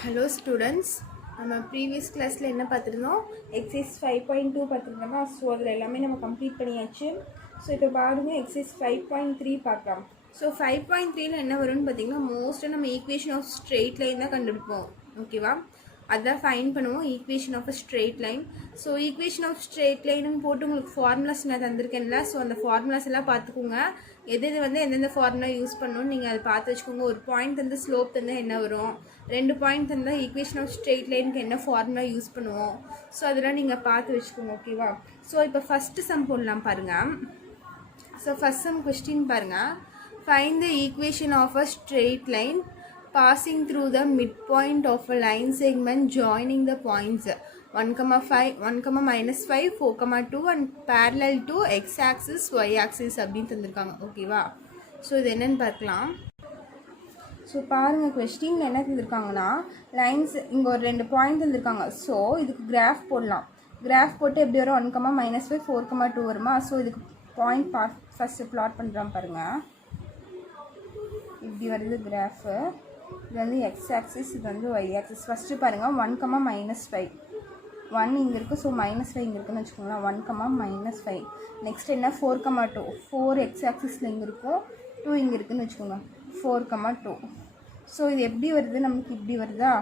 Hello students, நம்ம previous கிளாஸில் என்ன பார்த்துருந்தோம்? எக்ஸைஸ் 5.2 பார்த்துருந்தோமா? ஸோ அதில் எல்லாமே நம்ம கம்ப்ளீட் பண்ணியாச்சு. ஸோ இப்போ பாருங்கள், எக்ஸைஸ் 5.3 பார்க்கலாம். ஸோ 5.3ல என்ன வரும்னு பார்த்தீங்கன்னா, மோஸ்ட்டாக நம்ம ஈக்குவேஷன் ஆஃப் ஸ்ட்ரெயிட் லைன் தான் கண்டுபிடிப்போம். ஓகேவா? அதான் ஃபைன் பண்ணுவோம், equation of a straight line. So equation of straight லைனுன்னு போட்டு உங்களுக்கு ஃபார்முலாஸ் நான் தந்திருக்கேன்ல, ஸோ அந்த ஃபார்முலாஸ் எல்லாம் பார்த்துக்கோங்க. எது வந்து எந்தெந்த ஃபார்முலா யூஸ் பண்ணணும்னு நீங்கள் அதை பார்த்து வச்சுக்கோங்க. ஒரு பாயிண்ட் வந்து ஸ்லோப் தந்தால் என்ன வரும், 2 பாயிண்ட் தந்தால் ஈக்குவேஷன் ஆஃப் ஸ்ட்ரெயிட் லைனுக்கு என்ன ஃபார்முலா யூஸ் பண்ணுவோம், ஸோ அதெல்லாம் நீங்கள் பார்த்து வச்சுக்கோங்க. ஓகேவா? ஸோ இப்போ ஃபஸ்ட்டு சம் போடலாம் பாருங்கள். ஸோ ஃபஸ்ட் சம் கொஸ்டின் பாருங்கள். Find the equation of a straight line passing through the midpoint of a line segment joining the points 1,5, 1,-5, 4,2 and parallel to x-axis, y-axis அப்படின்னு தந்திருக்காங்க. ஓகேவா? ஸோ இது என்னன்னு பார்க்கலாம். ஸோ பாருங்கள், கொஸ்டின் என்ன தந்திருக்காங்கன்னா, லைன்ஸ் இங்கே ஒரு 2 பாயிண்ட் தந்திருக்காங்க. ஸோ இதுக்கு கிராஃப் போடலாம். கிராஃப் போட்டு எப்படி வரும்? 1,-5, 4,2 வருமா? ஸோ இதுக்கு பாயிண்ட் ஃபஸ்ட்டு ப்ளாட் பண்ணுறான் பாருங்கள். இப்படி வருது கிராஃபு. இது வந்து எக்ஸ் ஆக்சிஸ், இது வந்து ஒய் ஆக்சிஸ். ஃபஸ்ட்டு பாருங்கள், 1,-5 1 இங்கே இருக்குது. ஸோ -5 இங்கே இருக்குதுன்னு வச்சுக்கோங்களேன். 1,-5. நெக்ஸ்ட் என்ன? 4,2 4 எக்ஸ் ஆக்சிஸில் இங்கே இருக்கும், 2 இங்கே இருக்குதுன்னு வச்சுக்கோங்க. 4,2. ஸோ இது எப்படி வருது நமக்கு? இப்படி வருதா?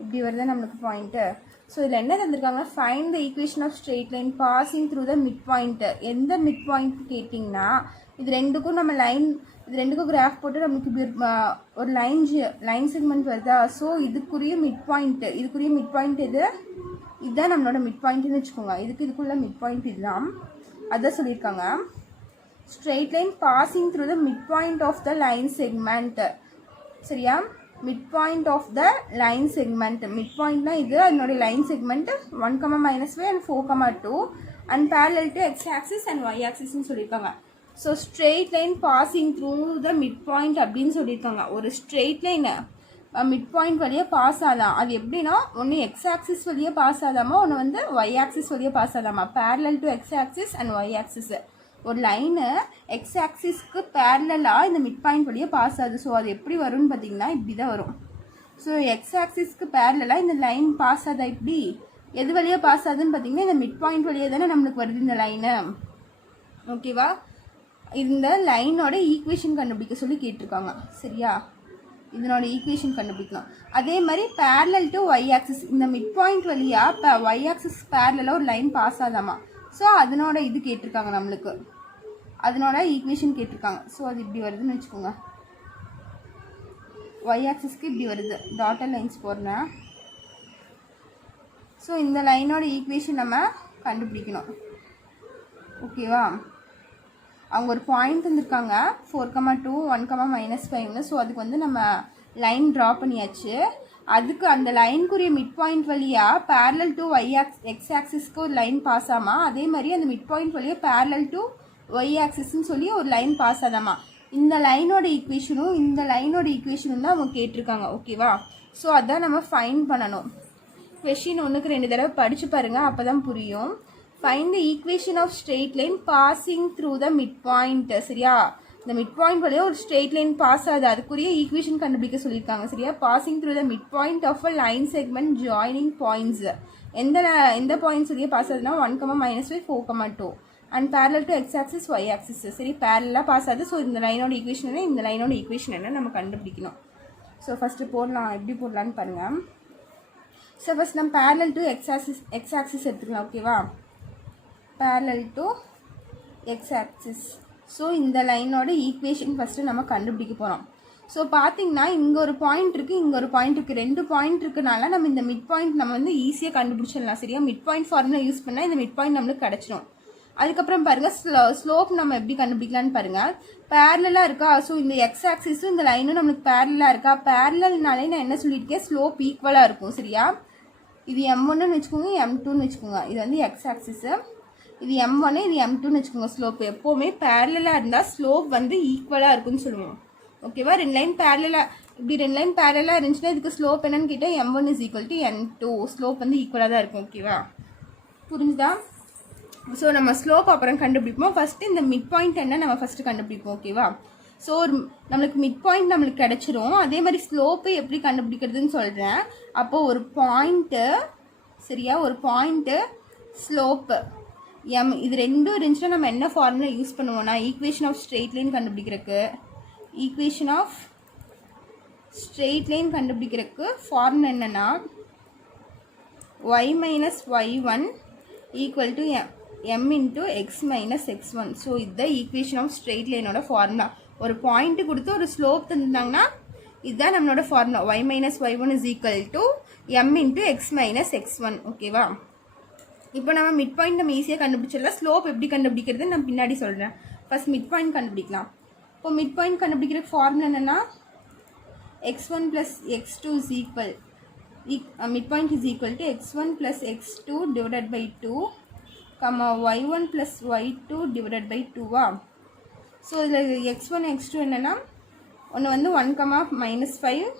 இப்படி வருதா நம்மளுக்கு பாயிண்ட்டு. ஸோ இதில் என்ன தந்திருக்காங்க? Find the equation of straight line passing through the mid point. எந்த மிட் பாயிண்ட் கேட்டிங்கன்னா, இது ரெண்டுக்கும் நம்ம லைன், இது ரெண்டுக்கும் கிராஃப் போட்டு நமக்கு இப்படி ஒரு லைன் செக்மெண்ட் வருதா? ஸோ இதுக்குரிய மிட் பாயிண்ட்டு, இதுக்குரிய மிட் பாயிண்ட் எது? இதுதான் நம்மளோட மிட் பாயிண்ட்டுன்னு வச்சுக்கோங்க. இதுக்குள்ள மிட் பாயிண்ட் இதுதான், அதான் சொல்லியிருக்காங்க. Straight line passing through the mid point of the line segment. சரியா? Mid point of the line segment. Mid பாயிண்ட்னா இது, அதனுடைய line segment 1,-5 and 4,2 and parallel to x axis and y axis சொல்லியிருக்காங்க. So straight line passing through the mid point அப்படின்னு சொல்லியிருக்காங்க. ஒரு straight லைனை mid point வழியாக பாஸ் ஆகலாம். அது எப்படின்னா, ஒன்று எக்ஸ் ஆக்சிஸ் வழியாக பாஸ் ஆகாமா, ஒன்று வந்து ஒய் ஆக்சிஸ் வழியாக பாஸ் ஆகாமா. Parallel to X axis and y axis. ஒரு லைனு எக்ஸ் ஆக்சிஸ்க்கு பேரலாக இந்த மிட் பாயிண்ட் வழியாக பாஸ் ஆகுது. ஸோ அது எப்படி வரும்னு பார்த்தீங்கன்னா, இப்படி தான் வரும். ஸோ எக்ஸ் ஆக்சிஸ்க்கு பேரலாக இந்த லைன் பாஸ் ஆகுதா? இப்படி எது வழியாக பாஸ் ஆகுதுன்னு பார்த்தீங்கன்னா, இந்த மிட் பாயிண்ட் வழியாக தானே நம்மளுக்கு வருது இந்த லைனு. ஓகேவா? இந்த லைனோட ஈக்குவேஷன் கண்டுபிடிக்க சொல்லி கேட்டிருக்காங்க. சரியா? இதனோட ஈக்குவேஷன் கண்டுபிடிக்கலாம். அதே மாதிரி பேரலல் டு ஒய் ஆக்சிஸ், இந்த மிட் பாயிண்ட் வழியாக இப்போ ஒய் ஆக்சிஸ் பேரலாக ஒரு லைன் பாஸ் ஆகாமா. ஸோ அதனோட இது கேட்டிருக்காங்க நம்மளுக்கு, அதனோட ஈக்குவேஷன் கேட்டிருக்காங்க. ஸோ அது இப்படி வருதுன்னு வச்சுக்கோங்க. ஒய் ஆக்சிஸ்க்கு இப்படி வருது, டாட்டர் லைன்ஸ் போடுறேன். ஸோ இந்த லைனோட ஈக்குவேஷன் நம்ம கண்டுபிடிக்கணும். ஓகேவா? அவங்க ஒரு பாயிண்ட் தந்திருக்காங்க, 4,2, 1,-5. ஸோ அதுக்கு வந்து நம்ம லைன் ட்ரா பண்ணியாச்சு. அதுக்கு அந்த லைனுக்குரிய மிட் பாயிண்ட் வழியாக பேரலல் டு எக்ஸ் ஆக்சிஸ்க்கு ஒரு லைன் பாஸ் ஆகாமா, அதே மாதிரி அந்த மிட் பாயிண்ட் வழியாக பேரலல் டு ஒய் ஆக்சிஸ்ன்னு சொல்லி ஒரு லைன் பாஸ் ஆகாமா. இந்த லைனோட ஈக்குவேஷனும் இந்த லைனோட ஈக்குவேஷனும் தான் அவங்க கேட்டிருக்காங்க. ஓகேவா? ஸோ அதான் நம்ம ஃபைண்ட் பண்ணணும். கொஷின் 1க்கு 2 தடவை படித்து பாருங்கள், அப்போ தான் புரியும். Find the equation of straight line passing through the mid point. சரியா? இந்த மிட் பாயிண்ட் வழியாக ஒரு ஸ்ட்ரெயிட் லைன் பாஸ் ஆகுது, அதுக்குரிய ஈக்குவேஷன் கண்டுபிடிக்க சொல்லியிருக்காங்க. சரியா? Passing through the mid point of a line segment joining points. எந்த பாயிண்ட்ஸ் வழியாக பாஸ் ஆகுதுன்னா 1,-5, 4,2 and parallel to X axis, Y axis. சரி, பேரலாக பாஸ் ஆகுது. ஸோ இந்த லைனோட ஈக்குவேஷன் என்ன, இந்த லைனோட ஈக்குவேஷன் என்ன நம்ம கண்டுபிடிக்கணும். ஸோ ஃபஸ்ட்டு போடலாம், எப்படி போடலான்னு பாருங்கள். ஸோ ஃபஸ்ட் நம்ம பேரலல் டு எக்ஸ் ஆக்சிஸ் எடுத்துக்கலாம். ஓகேவா? Parallel to X axis. So இந்த லைனோட ஈக்குவேஷன் ஃபஸ்ட்டு நம்ம கண்டுபிடிக்க போகிறோம். ஸோ பார்த்தீங்கன்னா, இங்கே ஒரு பாயிண்ட் இருக்குது, இங்கே ஒரு பாயிண்ட் இருக்குது, 2 பாயிண்ட் இருக்குனால நம்ம இந்த மிட் பாயிண்ட் நம்ம வந்து ஈஸியாக கண்டுபிடிச்சிடலாம். சரியா? மிட் பாயிண்ட் ஃபார்முலா யூஸ் பண்ணால் இந்த மிட் பாயிண்ட் நம்மளுக்கு கிடச்சிடும். அதுக்கப்புறம் பாருங்கள், ஸ்லோப் நம்ம எப்படி கண்டுபிடிக்கலான்னு பாருங்கள். பேரலாக இருக்கா? ஸோ இந்த எக்ஸ் ஆக்சிஸும் இந்த லைனும் நம்மளுக்கு பேரலாக இருக்கா? பேரலல்னாலே நான் என்ன சொல்லியிருக்கேன், ஸ்லோப் ஈக்குவலாக இருக்கும். சரியா? இது M1ன்னு வச்சுக்கோங்க, M2ன்னு வச்சுக்கோங்க. இது வந்து எக்ஸ் ஆக்சிஸு, இது M1, இது M2ன்னு வச்சுக்கோங்க. ஸ்லோப் எப்போவுமே பேரலாக இருந்தால் ஸ்லோப் வந்து ஈக்குவலாக இருக்குன்னு சொல்லுவோம். ஓகேவா? 2 லைன் பேரலாக, இப்படி 2 லைன் பேரலாக இருந்துச்சுன்னா இதுக்கு ஸ்லோப் என்னன்னு கேட்டால் M1 = N2. ஸ்லோப் வந்து ஈக்குவலாக தான் இருக்கும். ஓகேவா? புரிஞ்சுதா? ஸோ நம்ம ஸ்லோப் அப்புறம் கண்டுபிடிப்போம். ஃபஸ்ட்டு இந்த மிட் பாயிண்ட் என்ன நம்ம ஃபஸ்ட்டு கண்டுபிடிப்போம். ஓகேவா? ஸோ நம்மளுக்கு மிட் பாயிண்ட் நம்மளுக்கு கிடச்சிரும். அதே மாதிரி ஸ்லோப்பு எப்படி கண்டுபிடிக்கிறதுன்னு சொல்கிறேன். அப்போது ஒரு பாயிண்ட்டு சரியா, ஒரு பாயிண்ட்டு ஸ்லோப்பு எம் இது ரெண்டும் இருந்துச்சுன்னா நம்ம என்ன ஃபார்முலா யூஸ் பண்ணுவோம்னா ஈக்குவேஷன் ஆஃப் ஸ்ட்ரெயிட் லைன் கண்டுபிடிக்கிறதுக்கு ஃபார்முலா என்னென்னா y minus y1 equal to m into X minus x1. So இதுதான் ஈக்குவேஷன் ஆஃப் ஸ்ட்ரெயிட் லைனோட ஃபார்முலா. ஒரு பாயிண்ட்டு கொடுத்து ஒரு ஸ்லோப் தந்துருந்தாங்கன்னா இதுதான் நம்மளோட formula. y minus y1 is equal to m into X minus x1. ஓகேவா? இப்போ நம்ம மிட் பாயிண்ட் நம்ம ஈஸியாக கண்டுபிடிச்சிடலாம். ஸ்லோப் எப்படி கண்டுபிடிக்கிறது நான் பின்னாடி சொல்கிறேன். ஃபர்ஸ்ட் மிட் பாயிண்ட் கண்டுபிடிக்கலாம். இப்போ மிட் பாயிண்ட் கண்டுபிடிக்கிற ஃபார்முலா என்னென்னா x1 plus x2 is equal midpoint is equal to x1 plus x2 divided by 2 comma y1 plus y2 divided by 2 so இதில் x1 x2 என்னன்னா ஒன்று வந்து 1 comma minus 5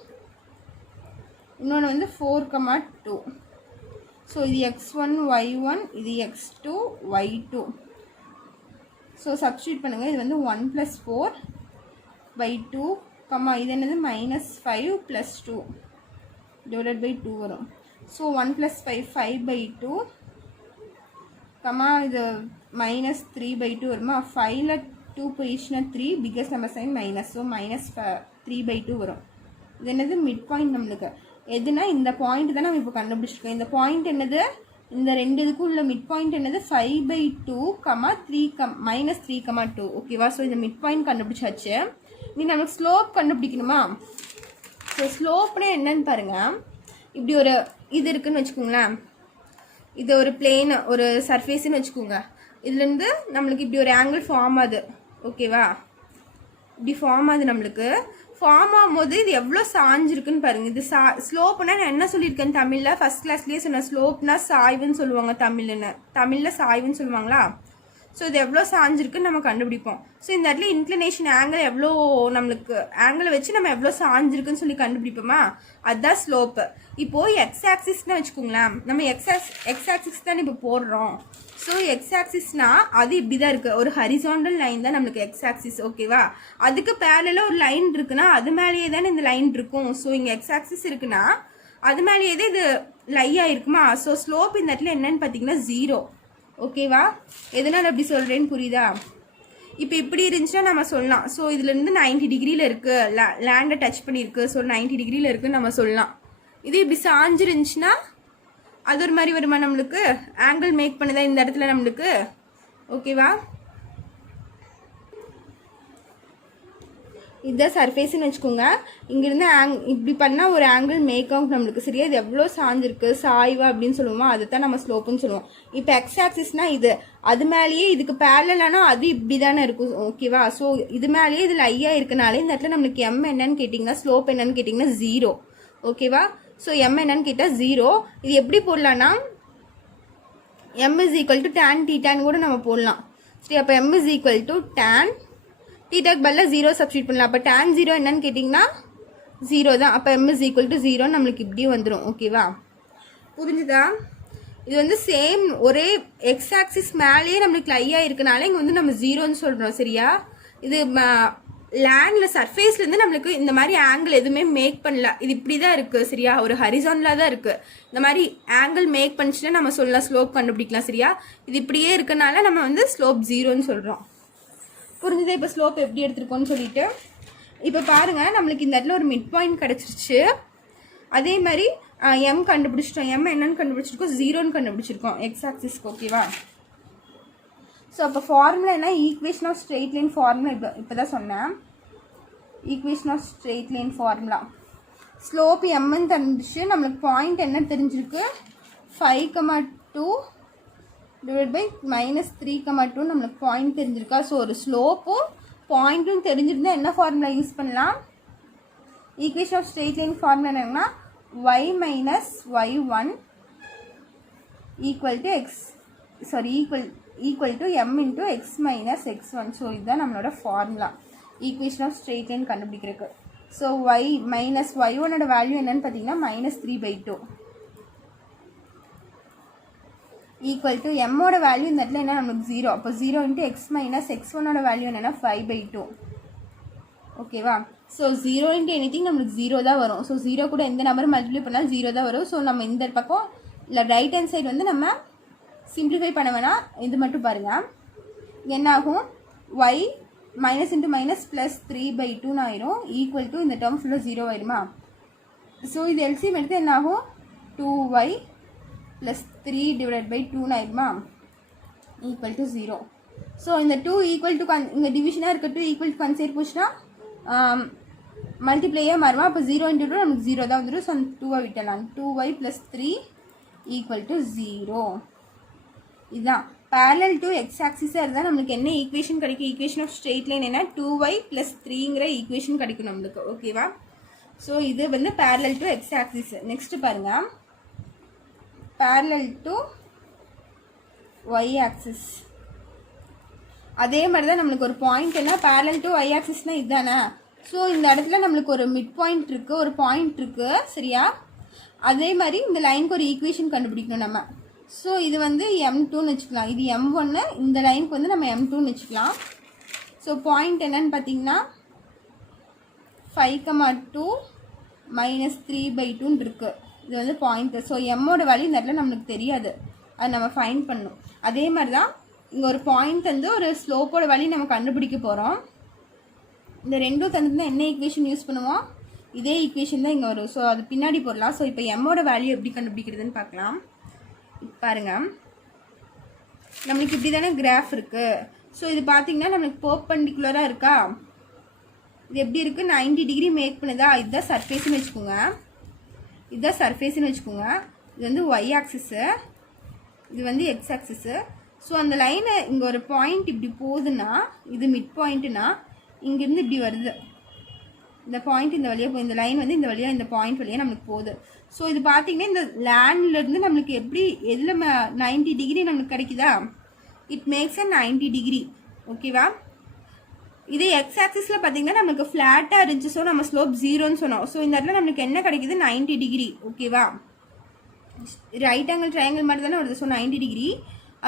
இன்னொன்று வந்து 4 2. ஸோ இது x1 y1 இது x2 y2. ஸோ சப்ஸ்டியூட் பண்ணுங்கள். இது வந்து 1 plus 4 by 2 comma இது என்னது minus 5 plus 2 divided by 2 வரும். ஸோ 1 plus 5 by 2 கமா இது மைனஸ் 3 by 2 வருமா. 5ல் 2 போயிடுச்சுன்னா 3 biggest number sign minus. So minus 3 by 2 வரும். இது என்னது மிட் பாயிண்ட் நம்மளுக்கு எதுனா இந்த பாயிண்ட் தான் நம்ம இப்போ கண்டுபிடிச்சிருக்கோம். இந்த பாயிண்ட் என்னது, இந்த ரெண்டு இதுக்கும் உள்ள மிட் பாயிண்ட் என்னது 5 by 2 கமா 3 மைனஸ் 3 2. ஓகேவா? ஸோ இந்த மிட் பாயிண்ட் கண்டுபிடிச்சாச்சு. நீ நமக்கு ஸ்லோப் கண்டுபிடிக்கணுமா? ஸோ ஸ்லோப்னா என்னன்னு பாருங்கள். இப்படி ஒரு இது இருக்குதுன்னு வச்சுக்கோங்களேன். இது ஒரு பிளேன் ஒரு சர்ஃபேஸ்ன்னு வச்சுக்கோங்க. இதுலேருந்து நம்மளுக்கு இப்படி ஒரு ஆங்கிள் ஃபார்ம் ஆகுது. ஓகேவா? இப்படி ஃபார்ம் ஆகுது. நம்மளுக்கு ஃபார்ம் ஆகும்போது இது எவ்வளோ சாஞ்சிருக்குன்னு பாருங்கள். இது ஸ்லோப்னா நான் என்ன சொல்லியிருக்கேன் தமிழில் ஃபஸ்ட் கிளாஸ்லேயே சொன்னேன். ஸ்லோப்னா சாய்வுன்னு சொல்லுவாங்க தமிழில் சாய்வுன்னு சொல்லுவாங்களா. ஸோ இது எவ்வளோ சாஞ்சிருக்குன்னு நம்ம கண்டுபிடிப்போம். ஸோ இந்த இடத்துல இன்க்ளினேஷன் ஆங்கிள் எவ்வளோ நம்மளுக்கு ஆங்கிளை வச்சு நம்ம எவ்வளோ சாஞ்சிருக்குன்னு சொல்லி கண்டுபிடிப்போமா. அதுதான் ஸ்லோப்பு. இப்போது எக்ஸ் ஆக்சிஸ்ன்னு வச்சுக்கோங்களேன். நம்ம எக்ஸ் ஆக்சிஸ் தான் இப்போ போடுறோம். ஸோ எக்ஸ் ஆக்சிஸ்னால் அது இப்படி தான் இருக்குது. ஒரு ஹரிசாண்டல் லைன் தான் நம்மளுக்கு எக்ஸ் ஆக்சிஸ். ஓகேவா? அதுக்கு பேரலாக ஒரு லைன் இருக்குன்னா அது மேலேயே தானே இந்த லைன் இருக்கும். ஸோ இங்கே எக்ஸ் ஆக்சிஸ் இருக்குன்னா அது மேலேயே தான் இது லையாக இருக்குமா. ஸோ ஸ்லோப் இந்த இடத்துல என்னன்னு பார்த்தீங்கன்னா 0. ஓகேவா? எதனால் அப்படி சொல்கிறேன்னு புரியுதா? இப்போ இப்படி இருந்துச்சுன்னா நம்ம சொல்லலாம். ஸோ இதுலேருந்து 90 டிகிரியில் இருக்குது, லேண்டை டச் பண்ணியிருக்கு. ஸோ 90 டிகிரியில் இருக்குதுன்னு நம்ம சொல்லலாம். இது இப்படி சாஞ்சிருந்துச்சுன்னா அது ஒரு மாதிரி வருமா, நம்மளுக்கு ஆங்கிள் மேக் பண்ணுதா இந்த இடத்துல நம்மளுக்கு. ஓகேவா? இதுதான் சர்ஃபேஸ்ன்னு வச்சுக்கோங்க. இங்கேருந்து இப்படி பண்ணால் ஒரு ஆங்கிள் மேக் ஆகும் நம்மளுக்கு. சரியா? இது எவ்வளோ சாஞ்சிருக்கு சாய்வா அப்படின்னு சொல்லுவோமோ அதை தான் நம்ம ஸ்லோப்புன்னு சொல்லுவோம். இப்போ எக்ஸ் ஆக்சிஸ்னால் இது அது மேலேயே இதுக்கு பேரலானா அது இப்படி தானே இருக்கும். ஓகேவா? ஸோ இது மேலேயே இதில் ஐயா இருக்கனாலே இந்த இடத்துல நம்மளுக்கு எம் என்னன்னு கேட்டிங்கன்னா ஸ்லோப் என்னன்னு கேட்டிங்கன்னா 0. ஓகேவா? ஸோ எம் என்னன்னு கேட்டால் 0. இது எப்படி போடலான்னா m is equal to tan தீட்டான்னு கூட நம்ம போடலாம். சரி, அப்போ m is equal to tan தீட்டாக்கு பதிலாக 0 சப்ஸ்டியூட் பண்ணலாம். அப்போ டேன் 0 என்னன்னு கேட்டிங்கன்னா 0 தான். அப்போ எம் இஸ் ஈக்குவல் டு 0 நம்மளுக்கு இப்படியும் வந்துடும். ஓகேவா? புரிஞ்சுதா? இது வந்து சேம் ஒரே எக்ஸ் ஆக்சிஸ் மேலேயே நம்மளுக்கு லையாக இருக்கனால இங்கே வந்து நம்ம 0ன்னு சொல்கிறோம். சரியா? இது லேண்டில் சர்ஃபேஸ்லேருந்து நம்மளுக்கு இந்த மாதிரி ஆங்கிள் எதுவுமே மேக் பண்ணல. இது இப்படி தான் இருக்குது. சரியா? ஒரு ஹரிசான்லாக தான் இருக்குது. இந்த மாதிரி ஆங்கிள் மேக் பண்ணிச்சுன்னா நம்ம சொல்லலாம், ஸ்லோப் கண்டுபிடிக்கலாம். சரியா? இது இப்படியே இருக்கனால நம்ம வந்து ஸ்லோப் 0ன்னு சொல்கிறோம். புரிஞ்சுதா? இப்போ ஸ்லோப் எப்படி எடுத்துருக்கோன்னு சொல்லிட்டு இப்போ பாருங்கள், நம்மளுக்கு இந்த இடத்துல ஒரு மிட் பாயிண்ட் கிடச்சிருச்சு. அதே மாதிரி எம் கண்டுபிடிச்சிட்டோம். எம் என்னன்னு கண்டுபிடிச்சிருக்கோம், 0ன்னு கண்டுபிடிச்சிருக்கோம் எக்ஸ் ஆக்சிஸ்க்கு. ஓகேவா? ஸோ அப்போ ஃபார்முலா என்ன, equation of straight line formula இப்போ தான் சொன்னேன். Equation of straight line formula slope எம்ன்னு தெரிஞ்சிச்சு. நம்மளுக்கு பாயிண்ட் என்ன தெரிஞ்சிருக்கு 5,2 டிவைட் பை மைனஸ் 3,2 நம்மளுக்கு பாயிண்ட் தெரிஞ்சிருக்கா. ஸோ ஒரு ஸ்லோப்பும் பாயிண்ட்டும் தெரிஞ்சிருந்தால் என்ன ஃபார்முலா யூஸ் பண்ணலாம், equation of straight line formula என்னன்னா y minus y1 equal to X equal to m into X minus x1. So இதுதான் நம்மளோட formula equation of straight line கண்டுபிடிக்கிறதுக்கு. ஸோ y மைனஸ் y1ஓட வேல்யூ என்னன்னு பார்த்தீங்கன்னா -3/2 ஈக்குவல் டு எம்மோட value இந்த இடத்துல என்ன நம்மளுக்கு 0. அப்போ 0 இன்ட்டு எக்ஸ் மைனஸ் x1ஓட வேல்யூ என்னென்னா 5/2. ஓகேவா. ஸோ 0 இன்ட்டு எனிதிங் நம்மளுக்கு 0 தான் வரும். ஸோ 0 கூட எந்த நம்பரும் மல்டிப்ளை பண்ணாலும் 0 தான் வரும். ஸோ நம்ம இந்த பக்கம் இல்லை ரைட் ஹேண்ட் சைடு வந்து நம்ம சிம்பிளிஃபை பண்ண வேணாம். இது மட்டும் பாருங்கள், என்ன ஆகும், Y minus into minus plus 3/2 ஆயிரும், ஈக்குவல் டு இந்த டேர்ம் ஃபுல்லாக 0 ஆயிருமா. ஸோ இது எல்சிஎம் எடுத்து என்ன ஆகும், 2y ப்ளஸ் 3/2 ஆயிருமா, ஈக்குவல் டு 0. ஸோ இந்த 2 ஈக்குவல் டு இங்கே டிவிஷனாக இருக்க 2 ஈக்குவல் டு கன்சைட் போச்சுன்னா மல்டிப்ளையாக மாறுமா. அப்போ 0 இன்ட்டு 2 நமக்கு 0 தான் வந்துடும். ஸோ அந்த 2 விட்டலாம், 2y ப்ளஸ் 3 ஈக்குவல் டு 0. இதுதான் parallel to x axis இருந்தால் நம்மளுக்கு என்ன ஈக்குவேஷன் கிடைக்கும், ஈக்குவேஷன் ஆஃப் ஸ்ட்ரெயிட் லைன் என்ன, 2y ப்ளஸ் 3ங்கிற ஈக்குவேஷன் கிடைக்கும் நம்மளுக்கு. ஓகேவா. ஸோ இது வந்து parallel to x axis. Next பாருங்க, parallel to y axis. அதே மாதிரி தான் நம்மளுக்கு ஒரு பாயிண்ட் என்ன, parallel to y axisனா இதுதானே. ஸோ இந்த இடத்துல நம்மளுக்கு ஒரு மிட் பாயிண்ட் இருக்குது, ஒரு பாயிண்ட் இருக்குது, சரியா. அதே மாதிரி இந்த லைனுக்கு ஒரு ஈக்குவேஷன் கண்டுபிடிக்கணும் நம்ம. ஸோ இது வந்து M2ன்னு வச்சுக்கலாம், இது M1, இந்த லைனுக்கு வந்து நம்ம M2ன்னு வச்சுக்கலாம். ஸோ பாயிண்ட் என்னன்னு பார்த்தீங்கன்னா 5,2 மைனஸ் 3/2 இருக்குது. இது வந்து பாயிண்ட்டு. ஸோ எம்மோட வேல்யூ இந்த இடத்துல நம்மளுக்கு தெரியாது, அது நம்ம ஃபைண்ட் பண்ணணும். அதே மாதிரி தான் இங்கே ஒரு பாயிண்ட் வந்து ஒரு ஸ்லோப்போட வேல்யூ நம்ம கண்டுபிடிக்க போகிறோம். இந்த ரெண்டும் தந்துருந்தா என்ன ஈக்குவேஷன் யூஸ் பண்ணுவோம், இதே ஈக்குவேஷன் தான் இங்கே வரும். ஸோ அது பின்னாடி போடலாம். ஸோ இப்போ எம்மோட வேல்யூ எப்படி கண்டுபிடிக்கிறதுன்னு பார்க்கலாம். பாருங்க, நம்மளுக்கு இப்படி தானே கிராஃப் இருக்குது. ஸோ இது பார்த்தீங்கன்னா நம்மளுக்கு பெர்பெண்டிகுலராக இருக்கா, இது எப்படி இருக்குது, 90 டிகிரி மேக் பண்ணுதா. இதுதான் சர்ஃபேஸ்ன்னு வச்சுக்கோங்க, இதுதான் சர்ஃபேஸ்ன்னு வச்சுக்கோங்க. இது வந்து ஒய் ஆக்சிஸு, இது வந்து எக்ஸ் ஆக்சிஸு. ஸோ அந்த லைனை இங்கே ஒரு பாயிண்ட் இப்படி போகுதுன்னா, இது மிட் பாயிண்ட்டுனா இங்கேருந்து இப்படி வருது, இந்த பாயிண்ட் இந்த வழியாக போய், இந்த லைன் வந்து இந்த வழியாக, இந்த பாயிண்ட் வழியாக நம்மளுக்கு போகுது. ஸோ இது பார்த்தீங்கன்னா இந்த லேண்ட்லேருந்து நம்மளுக்கு எப்படி எதில் 90 டிகிரி நம்மளுக்கு கிடைக்குதா, இட் மேக்ஸ் அ 90 டிகிரி. ஓகேவா. இதே எக்ஸ் ஆக்சிஸில் பார்த்தீங்கன்னா நம்மளுக்கு ஃப்ளாட்டாக இருந்துச்சு. ஸோ நம்ம ஸ்லோப் 0ன்னு சொன்னோம். ஸோ இந்த இடத்துல நம்மளுக்கு என்ன கிடைக்குது, 90 டிகிரி. ஓகேவா. ரைட் ஆங்கிள் ட்ரையாங்கிள் மாதிரி தானே வருது. So 90 degree.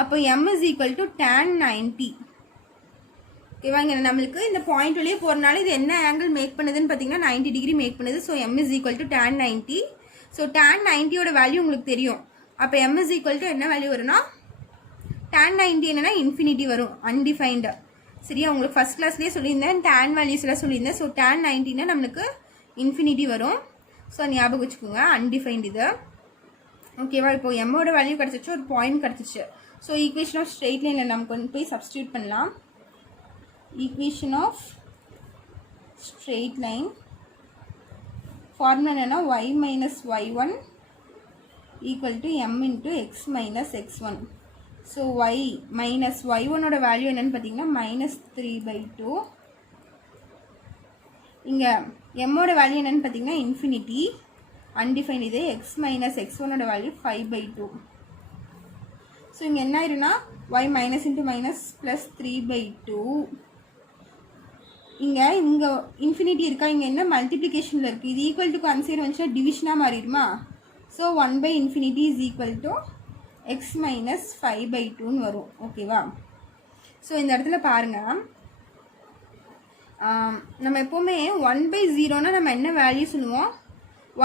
அப்போ m is equal to tan 90. ஓகேவா. இங்கே நம்மளுக்கு இந்த பாயிண்ட் வழியே போகிறனால இது என்ன ஆங்கிள் மேக் பண்ணுதுன்னு பார்த்தீங்கன்னா 90 டிகிரி மேக் பண்ணுது. So m is equal to tan 90. So tan 90யோட வேல்யூ உங்களுக்கு தெரியும். அப்போ m is equal to என்ன வேல்யூ வரும்னா, tan 90 என்னன்னா இன்ஃபினிட்டி வரும், அன்டிஃபைன்டு. சரியா. உங்களுக்கு ஃபஸ்ட் கிளாஸ்லேயே சொல்லியிருந்தேன், tan வேல்யூஸ்லாம் சொல்லியிருந்தேன். ஸோ tan 90னா நம்மளுக்கு இன்ஃபினிட்டி வரும். ஸோ ஞாபகம் வச்சுக்கோங்க, அன்டிஃபைன்டு இது. ஓகேவா. இப்போ எம்மோட வேல்யூ கிடச்சிச்சு, ஒரு பாயிண்ட் கிடச்சிச்சு. ஸோ ஈக்குவேஷன் ஆஃப் ஸ்ட்ரெயிட் லைனில் நம்ம கொண்டு போய் சப்ஸ்டியூட் பண்ணலாம். Equation of straight line formula என்னென்னா y minus y1 equal to m into X minus x1. So y minus y1ஓட வேல்யூ என்னென்னு பார்த்தீங்கன்னா -3/2. இங்கே எம்மோட வேல்யூ என்னென்னு பார்த்தீங்கன்னா இன்ஃபினிட்டி, அன்டிஃபைன். இது எக்ஸ் மைனஸ் x1ஓட வேல்யூ 5/2. ஸோ இங்கே என்ன ஆயிருன்னா y minus into minus plus 3/2. இங்கே இன்ஃபினிட்டி இருக்கா, இங்கே என்ன மல்டிப்ளிகேஷனில் இருக்குது, இது ஈக்குவல் டு கன்சைட் வந்துச்சுன்னா டிவிஷனாக மாறிடுமா. So 1/infinity is equal to x minus 5/2ன்னு வரும். ஓகேவா. ஸோ இந்த இடத்துல பாருங்கள், நம்ம எப்போவுமே 1/0னா நம்ம என்ன வேல்யூ சொல்லுவோம்,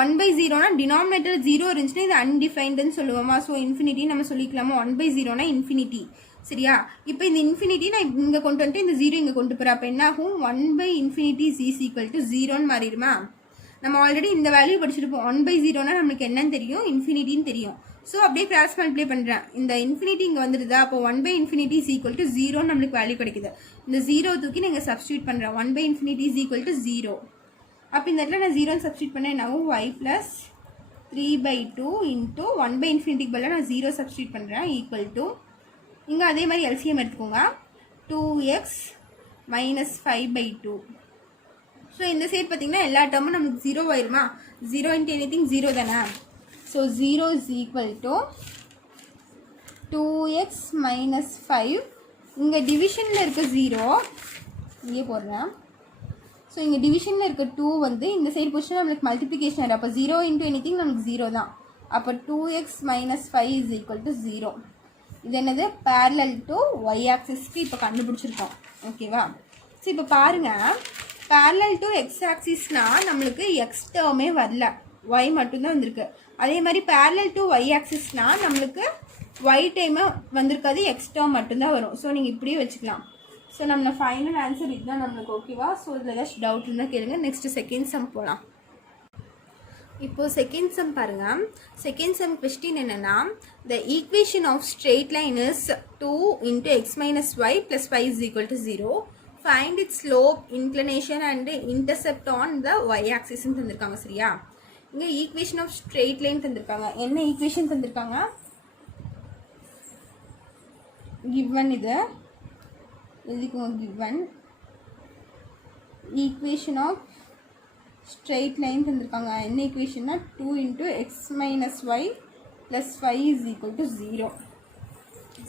1/0னா டினாமினேட்டர் 0 இருந்துச்சுன்னா இது அன்டிஃபைன்டுன்னு சொல்லுவோமா. ஸோ இன்ஃபினிட்டி நம்ம சொல்லிக்கலாமா, 1/0னா இன்ஃபினிட்டி. சரியா. இப்போ இந்த இன்ஃபினிட்டி நான் இங்கே கொண்டு வந்துட்டு இந்த 0 இங்கே கொண்டு போகிறேன். அப்போ என்ன ஆகும், 1/infinity இஸ் ஈக்குவல் டு 0ன்னு மாறிடுமா. நம்ம ஆல்ரெடி இந்த வேல்யூ படிச்சிருப்போம். 1/0னா நம்மளுக்கு என்னன்னு தெரியும், இன்ஃபினிட்டின்னு தெரியும். ஸோ அப்படியே கிராஸ் மல்டிப்ளை பண்ணுறேன், இந்த இன்ஃபினிட்டி இங்கே வந்துடுதா. அப்போ 1/infinity இஸ் ஈக்குவல் டு 0ன்னு நம்மளுக்கு வேல்யூ கிடைக்குது. இந்த 0 தூக்கி நீங்கள் சப்ஸ்டியூட் பண்ணுறேன், 1/infinity இஸ் ஈக்குவல் டு 0. அப்போ இந்த இடத்துல நான் 0 சப்ஸ்டியூட் பண்ணேன், என்ன ஆகும், y ப்ளஸ் 3/2 இன்ட்டு 1/infinityக்கு பதிலாக நான் 0 சப்ஸ்டியூட் பண்ணுறேன், ஈக்குவல் டு இங்கே அதே மாதிரி எல்சிஎம் எடுத்துக்கோங்க, 2x மைனஸ் 5/2. ஸோ இந்த சைட் பார்த்தீங்கன்னா எல்லா டேர்மும் நமக்கு 0 ஆயிருமா. 0 இன்ட்டு எனிதிங் 0 தானே. So 0 is equal to 2x minus 5. இங்கே டிவிஷனில் இருக்க 0 இங்கே போடுறேன். ஸோ இங்கே டிவிஷனில் இருக்க 2 வந்து இந்த சைடு போச்சுன்னா நம்மளுக்கு மல்டிப்ளிகேஷன் ஆகிடும். அப்போ 0 இன்ட்டு எனிதிங் நமக்கு 0 தான். அப்போ 2x minus 5 is equal to 0. இது என்னது, parallel to y ஆக்சிஸ்க்கு இப்போ கண்டுபிடிச்சிருக்கோம். ஓகேவா. ஸோ இப்போ பாருங்கள், parallel to எக்ஸ் ஆக்சிஸ்னால் நம்மளுக்கு எக்ஸ் டேர்மே வரல, ஒய் மட்டும்தான் வந்திருக்கு. அதே மாதிரி parallel to ஒய் ஆக்சிஸ்னால் நம்மளுக்கு ஒய் டைமே வந்திருக்காது, எக்ஸ் டேர்ம் மட்டும்தான் வரும். ஸோ நீங்கள் இப்படியே வச்சுக்கலாம். ஸோ நம்ம ஃபைனல் ஆன்சர் இதுதான் நம்மளுக்கு. ஓகேவா? ஸோ இதில் ஏதாச்சும் டவுட் இருந்தால் கேளுங்க. நெக்ஸ்ட்டு செகண்ட் சம் போகலாம். இப்போது செகண்ட் சம் பாருங்கள். செகண்ட் சம் கொஸ்டின் என்னென்னா, the equation of straight line is 2 × x - y + y = 0. Find it slope, inclination and intercept on the y ஆக்சிஸ்ன்னு தந்திருக்காங்க. சரியா? இங்கே ஈக்குவேஷன் ஆஃப் ஸ்ட்ரெயிட் லைன் தந்திருக்காங்க. என்ன ஈக்குவேஷன் தந்திருக்காங்க? கிவன் இது எழுதிக்கோங்க. Given equation of straight line தந்திருக்காங்க. என்ன ஈக்குவேஷன்னா 2 × x - y + y = 0.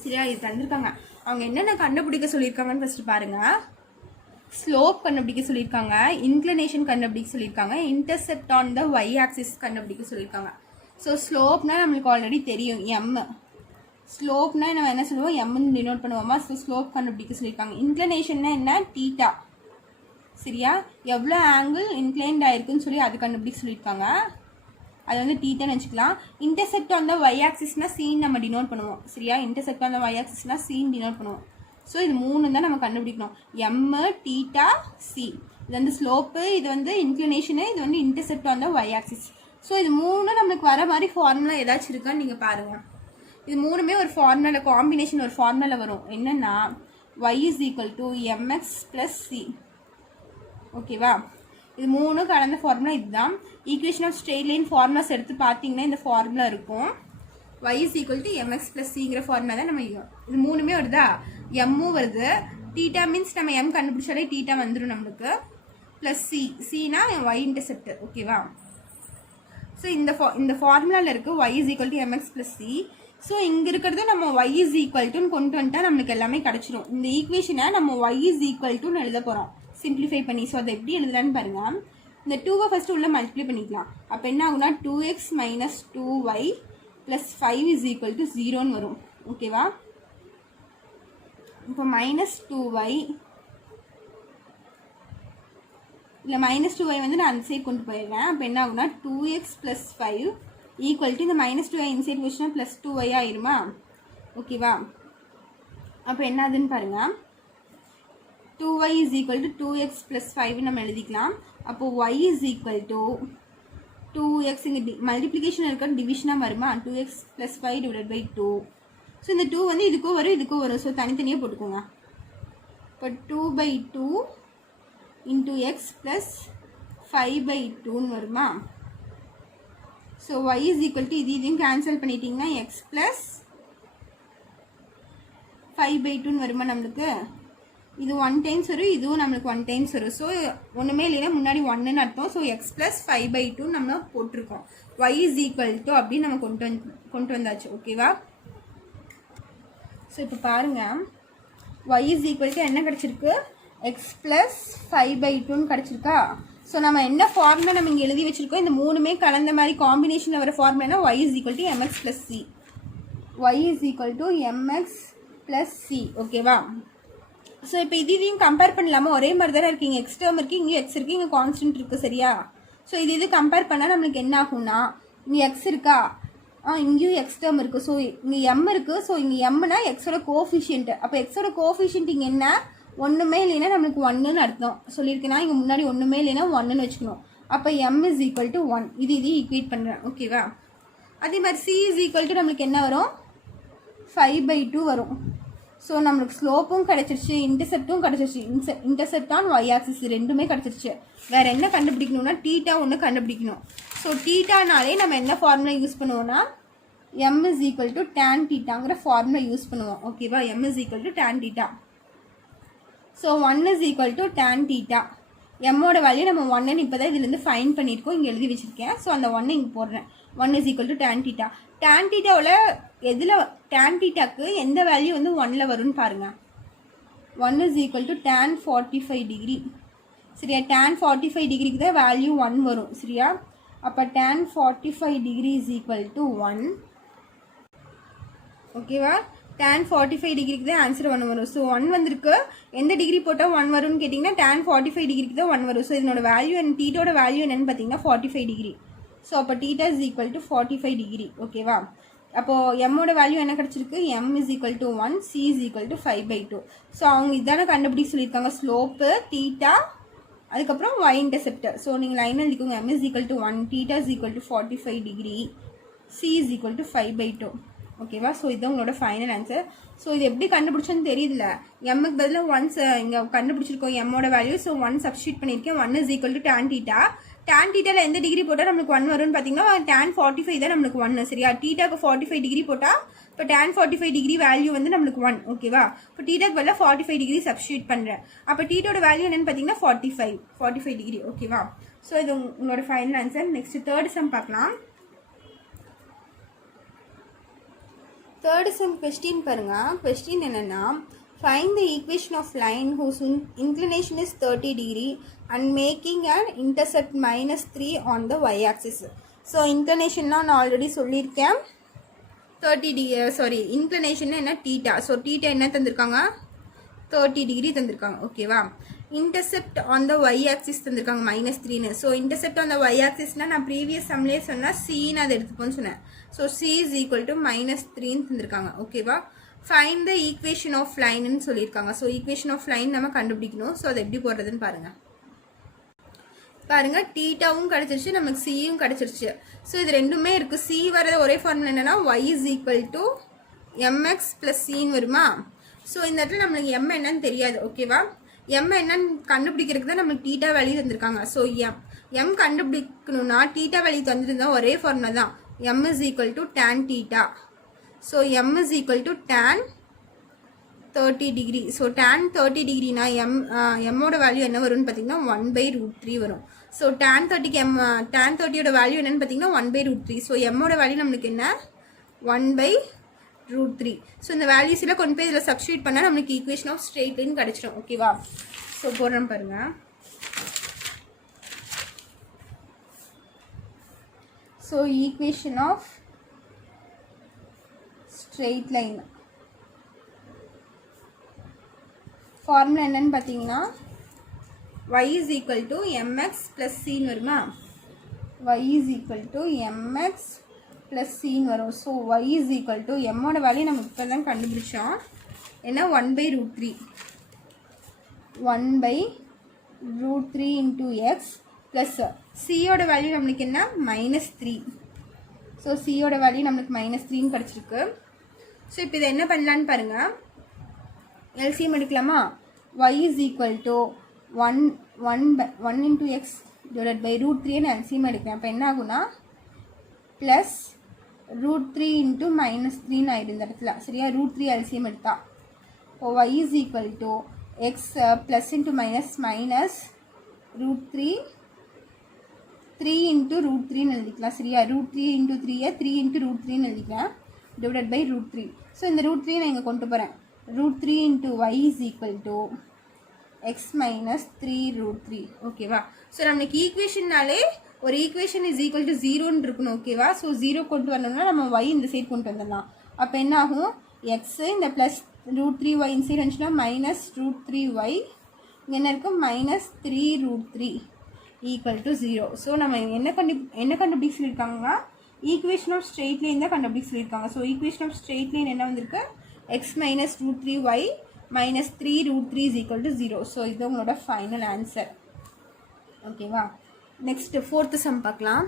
சரியா? இது தந்திருக்காங்க. அவங்க என்னென்ன கண்டுபிடிக்க சொல்லியிருக்காங்கன்னு ஃபஸ்ட்டு பாருங்கள். ஸ்லோப் கண்டுபிடிக்க சொல்லியிருக்காங்க, இன்க்ளினேஷன் கண்டுபிடிக்க சொல்லியிருக்காங்க, intercept on the Y axis கண்டுபிடிக்க சொல்லியிருக்காங்க. ஸோ ஸ்லோப்னால் நம்மளுக்கு ஆல்ரெடி தெரியும், எம். ஸ்லோப்னால் நம்ம என்ன சொல்லுவோம், எம்னு டினோட் பண்ணுவோமா? ஸோ ஸ்லோப் கண்டுபிடிக்க சொல்லியிருக்காங்க. இன்க்ளினேஷன்னா என்ன? தீட்டா. சரியா? எவ்வளோ ஆங்கிள் இன்க்ளைன்ட் ஆயிருக்குன்னு சொல்லி அது கண்டுபிடிக்க சொல்லியிருக்காங்க. அது வந்து தீட்டான்னு வச்சுக்கலாம். இன்டர்செப்ட் ஆன் த ஒய் ஆக்சிஸ்னால் சீன் நம்ம டினோட் பண்ணுவோம். சரியா? இன்டர்செப்ட் ஆன் த ஒய் ஆக்சிஸ்னால் சீன் டினோட் பண்ணுவோம். ஸோ இது 3 தான் நம்ம கண்டுபிடிக்கணும். M, theta, c. இது வந்து ஸ்லோப்பு, இது வந்து இன்க்ளினேஷனு, இது வந்து intercept on the Y axis. So இது 3 நம்மளுக்கு வர மாதிரி ஃபார்முலா ஏதாச்சும் இருக்கான்னு நீங்கள் பாருங்கள். இது 3மே ஒரு ஃபார்முலா காம்பினேஷன், ஒரு ஃபார்முலா வரும். என்னென்னா y = mx + c. ஓகேவா? இது 3 கலந்த ஃபார்முலா இதுதான். Equation of straight line formulas எடுத்து பார்த்தீங்கன்னா இந்த ஃபார்முலா இருக்கும். y = mx + cங்கிற ஃபார்முலா தான் நம்ம இது 3மே வருதா? எம்மும் வருது. தீட்டா மீன்ஸ் நம்ம எம் கண்டுபிடிச்சாலே தீட்டா வந்துடும் நம்மளுக்கு. ப்ளஸ் சி, சினா ஒய் இன்டர்செப்ட். ஓகேவா? ஸோ இந்த ஃபார்முலாவில் இருக்குது y = mx + c. ஸோ இங்கே இருக்கிறது நம்ம y = கொண்டு வந்துட்டால் நம்மளுக்கு எல்லாமே கிடச்சிடும். இந்த ஈக்குவேஷனை நம்ம y = எழுத போகிறோம், சிம்பிளிஃபை பண்ணி. ஸோ அதை எப்படி எழுதலான்னு பாருங்கள். இந்த 2வை ஃபஸ்ட்டு உள்ள மல்டிப்ளை பண்ணிக்கலாம். அப்போ என்ன ஆகுனா 2x - 2y + 5 = 0ன்னு வரும். ஓகேவா? இப்போ -2y இல்லை -2y வந்து நான் அந்த சைட் கொண்டு போயிடுறேன். அப்போ என்ன ஆகுனா 2x + 5 = இந்த -2y இன்சைட் வச்சுனா +2y ஆயிருமா? ஓகேவா? அப்போ என்ன ஆகுதுன்னு பாருங்கள். 2y = 2x + 5 நம்ம எழுதிக்கலாம். அப்போது y = 2x, இங்கே மல்டிப்ளிகேஷன் இருக்க டிவிஷனாக வருமா? 2x + 5 / 2. ஸோ இந்த 2 வந்து இதுக்கும் வரும், இதுக்கும் வரும். ஸோ தனித்தனியாக போட்டுக்கோங்க. இப்போ 2/2 × x + 5/2ன்னு வருமா? ஸோ y = இதையும் கேன்சல் பண்ணிட்டீங்கன்னா x + 5/2ன்னு வருமா நம்மளுக்கு? இது 1 டைம்ஸ் வரும், இதுவும் நம்மளுக்கு 1 டைம்ஸ் வரும். ஸோ ஒன்றுமே இல்லைன்னா முன்னாடி 1ன்னு அர்த்தம். ஸோ x + 5/2 நம்ம போட்டிருக்கோம். y = அப்படின்னு நம்ம கொண்டு வந்தாச்சு. ஓகேவா? ஸோ இப்போ பாருங்கள், y = என்ன கிடச்சிருக்கு? x + 5/2ன்னு கிடச்சிருக்கா? ஸோ நம்ம என்ன ஃபார்முலா நம்ம இங்கே எழுதி வச்சுருக்கோம், இந்த 3மே கலந்த மாதிரி காம்பினேஷனில் வர ஃபார்முலானா y = mx + c. y = mx + c. ஓகேவா? ஸோ இப்போ இதையும் கம்பேர் பண்ணலாமா? ஒரே மாதிரி தானே இருக்குது. இங்கே எக்ஸ் டேர்ம் இருக்குது, இங்கே எக்ஸ் இருக்குது, இங்கே கான்ஸ்டன்ட் இருக்குது. சரியா? ஸோ இது கம்பேர் பண்ணால் நம்மளுக்கு என்ன ஆகும்னா, இங்கே எக்ஸ் இருக்கா, இங்கேயும் எக்ஸ் டேர்ம் இருக்குது. ஸோ இங்கே எம் இருக்குது. ஸோ இங்கே எம்னா எக்ஸோட கோஃபிஷியன்ட். அப்போ எக்ஸோட கோஃபிஷியன்ட் இங்கே என்ன? ஒன்றுமே இல்லைன்னா நம்மளுக்கு 1ன்னு அர்த்தம் சொல்லியிருக்கேன்னா, இங்கே முன்னாடி ஒன்றுமே இல்லைன்னா 1ன்னு வச்சுக்கணும். அப்போ m = 1. இது ஈக்குவேட் பண்ணுறேன். ஓகேவா? அதே மாதிரி c = நம்மளுக்கு என்ன வரும்? 5/2 வரும். ஸோ நம்மளுக்கு ஸ்லோப்பும் கிடச்சிருச்சு, இன்டர்செப்டும் கிடச்சிருச்சு. இன்டர்செப்ட் ஆன் ஒய் ஆக்சிஸ் ரெண்டுமே கிடச்சிருச்சு. வேறு என்ன கண்டுபிடிக்கணும்னா தீட்டா ஒன்று கண்டுபிடிக்கணும். ஸோ தீட்டானாலே நம்ம என்ன ஃபார்முலா யூஸ் பண்ணுவோம்னா m = tan θங்கிற ஃபார்முலா யூஸ் பண்ணுவோம். ஓகேவா? m = tan θ. So 1 = tan θ. எம்மோட வேல்யூ நம்ம 1ன்னு இப்போ தான் இதுலேருந்து ஃபைன் பண்ணியிருக்கோம், இங்கே எழுதி வச்சுருக்கேன். ஸோ அந்த 1 இங்கே போடுறேன். 1 = tan θ. tan θவில் எதில் tan θக்கு எந்த வேல்யூ வந்து 1ல் வரும்னு பாருங்கள். 1 = tan 45 டிகிரி. சரியா? tan 45 டிகிரிக்கு தான் வேல்யூ 1 வரும். சரியா? அப்போ tan 45 டிகிரி = 1. ஓகேவா? tan 45 டிகிரிக்கு தான் ஆன்சர் 1 வரும். ஸோ 1 வந்திருக்கு, எந்த டிகிரி போட்டால் 1 வரும்னு கேட்டிங்கன்னா tan 45 டிகிரிக்கு தான் 1 வரும். ஸோ இதனோட வேல்யூ தீட்டோட வேல்யூ என்னன்னு பார்த்தீங்கன்னா 45 டிகிரி. ஸோ அப்போ theta is equal to 45 degree. ஓகேவா? அப்போது எம்மோட வேல்யூ என்ன கிடச்சிருக்கு? m is equal to 1, c is equal to 5/2. So அவங்க இதான கண்டுபிடிக்க சொல்லியிருக்காங்க, ஸ்லோப்பு, தீட்டா, அதுக்கப்புறம் y இன்டர்செப்டர். ஸோ நீங்கள் லைன் எழுதிக்கோங்க, m is equal to 1, theta is equal to 45 degree, c is equal to 5/2. ஓகேவா? ஸோ இதுதான் உங்களோட ஃபைனல் ஆன்சர். ஸோ இது எப்படி கண்டுபிடிச்சோன்னு தெரியுதுல, எம்முக்கு பதிலாக ஒன்ஸ் இங்கே கண்டுபிடிச்சிருக்கோம் எம்மோட வேல்யூ. ஸோ 1 சப்ஸ்டியூட் பண்ணியிருக்கேன். 1 is equal to tan theta. tan தீட்டாவில் எந்த டிகிரி போட்டால் நம்மளுக்கு 1 வரும்னு பார்த்தீங்கன்னா tan 45 தான் நம்மளுக்கு 1. சரியா? தீட்டாக்கு 45 டிகிரி போட்டால் இப்போ tan 45 டிகிரி வேல்யூ வந்து நம்மளுக்கு 1. ஓகேவா? இப்போ தீட்டாக்கு பதிலாக 45 டிகிரி சப்ஸ்டியூட் பண்ணுறேன். அப்போ தீட்டோட வேல்யூ என்னன்னு பார்த்தீங்கன்னா 45 டிகிரி. ஓகேவா? ஸோ இது உங்களோட final answer. Next third sum பார்க்கலாம். தேர்ட் சம் கொஸ்டின் பாருங்க. கொஸ்டின் என்னன்னா, find the equation of line whose inclination is 30 degree and making an intercept -3 on the y axis. So இன்க்ளினேஷன்னா நான் ஆல்ரெடி சொல்லியிருக்கேன். 30 டிகிரி சாரி இன்க்ளினேஷன் என்ன? Theta. So theta என்ன தந்திருக்காங்க? 30 degree தந்திருக்காங்க. ஓகேவா? Intercept on the y axis தந்திருக்காங்க -3ன்னு. So intercept on the y ஆக்சிஸ்னால் நான் ப்ரீவியஸ் சம்லேயே சொன்னால் சின்னு அதை எடுத்துப்போன்னு சொன்னேன். So c is equal to -3ன்னு தந்திருக்காங்க. ஓகேவா? ஃபைண்ட் த ஈக்குவேஷன் ஆஃப் லைன்னு சொல்லியிருக்காங்க. ஸோ ஈக்குவேஷன் ஆஃப் லைன் நம்ம கண்டுபிடிக்கணும். ஸோ அதை எப்படி போடுறதுன்னு பாருங்கள். பாருங்கள், தீட்டாவும் கிடச்சிருச்சு, நமக்கு சியும் கிடச்சிருச்சு. ஸோ இது ரெண்டுமே இருக்குது. சி வர ஒரே ஃபார்முலா என்னென்னா y is equal to mx plus சின்னு வருமா? ஸோ இந்த இடத்துல நம்மளுக்கு m என்னன்னு தெரியாது. ஓகேவா? m என்னன்னு கண்டுபிடிக்கிறதுக்கு தான் நம்மளுக்கு தீட்டா வேல்யூ தந்திருக்காங்க. ஸோ m கண்டுபிடிக்கணும்னா தீட்டா வேல்யூ தந்துருந்தா ஒரே ஃபார்முலா தான், m is equal to tan theta. So m is equal to tan 30 degree. So tan 30 டிகிரினா எம்மோட வேல்யூ என்ன வரும்னு பார்த்தீங்கன்னா 1/√3 வரும். ஸோ tan 30க்கு tan 30யோட வேல்யூ என்னன்னு பார்த்தீங்கன்னா 1/√3. ஸோ எம்மோட வேல்யூ நம்மளுக்கு என்ன? 1/√3. ஸோ இந்த வேல்யூஸ் எல்லாம் கொண்டு போய் இதில் சப்ஸ்டியூட் பண்ணால் நம்மளுக்கு ஈக்குவேஷன் ஆஃப் ஸ்ட்ரெயிட் லைன் கிடச்சிடும். ஓகேவா? ஸோ போடுறேன் பாருங்கள். So equation of straight line formula என்னன்னு பார்த்தீங்கன்னா y is equal to mx plus சின்னு வருமா? y is equal to mx plus சின்னு வரும். So y is equal to எம்மோட வேல்யூ நம்ம இப்போ தான் கண்டுபிடிச்சோம். ஏன்னா 1/√3 1/√3 இன்டூ எக்ஸ் ப்ளஸ் சியோட வேல்யூ நம்மளுக்கு என்ன? -3. ஸோ சியோட வேல்யூ நம்மளுக்கு -3ன்னு கிடச்சிருக்கு. ஸோ இப்போ இதை என்ன பண்ணலான்னு பாருங்கள். எல்சிஎம் எடுக்கலாமா? y is equal to 1 into x divide by √3ன்னு எல்சிஎம் எடுக்கிறேன். அப்போ என்ன ஆகுனா ப்ளஸ் √3 இன்ட்டு -3ன்னு ஆகிடும் இந்த இடத்துல. சரியா? √3 எல்சிஎம் எடுத்தா இப்போ y is equal to x plus into minus √3 3 into √3ன்னு எழுதிக்கலாம். சரியா? √3 இன்ட்டு 3 3 இன்ட்டு √3ன்னு எழுதிக்கலாம் டிவைட் பை √3. ஸோ இந்த √3 நான் இங்கே கொண்டு போகிறேன். √3 into y is equal to x minus 3√3. ஓகேவா? ஸோ நம்மளுக்கு ஈக்குவேஷன்னாலே ஒரு ஈக்குவேஷன் இஸ் ஈக்குவல் டு 0ன்னு இருக்கணும். ஓகேவா? ஸோ 0 கொண்டு வரணும்னா நம்ம y இந்த சைடு கொண்டு வந்துடலாம். அப்போ என்ன ஆகும்? எக்ஸு இந்த ப்ளஸ் √3y இந்த சைடு வந்துச்சுன்னா -√3y இங்கே என்ன இருக்கும்? -3√3 ஈக்குவல் டு 0. ஸோ நம்ம என்ன கண்டுபிடிக்க சொல்லியிருக்காங்கன்னா ஈக்குவேஷன் ஆஃப் ஸ்ட்ரெயிட் லைன் தான் கண்டுபிடிக்க சொல்லியிருக்காங்க. So equation of straight line என்ன வந்திருக்கு? X minus √3y -3√3 is equal to 0. So இது உங்களோட ஃபைனல் ஆன்சர். ஓகேவா? நெக்ஸ்ட் ஃபோர்த்து சம் பார்க்கலாம்.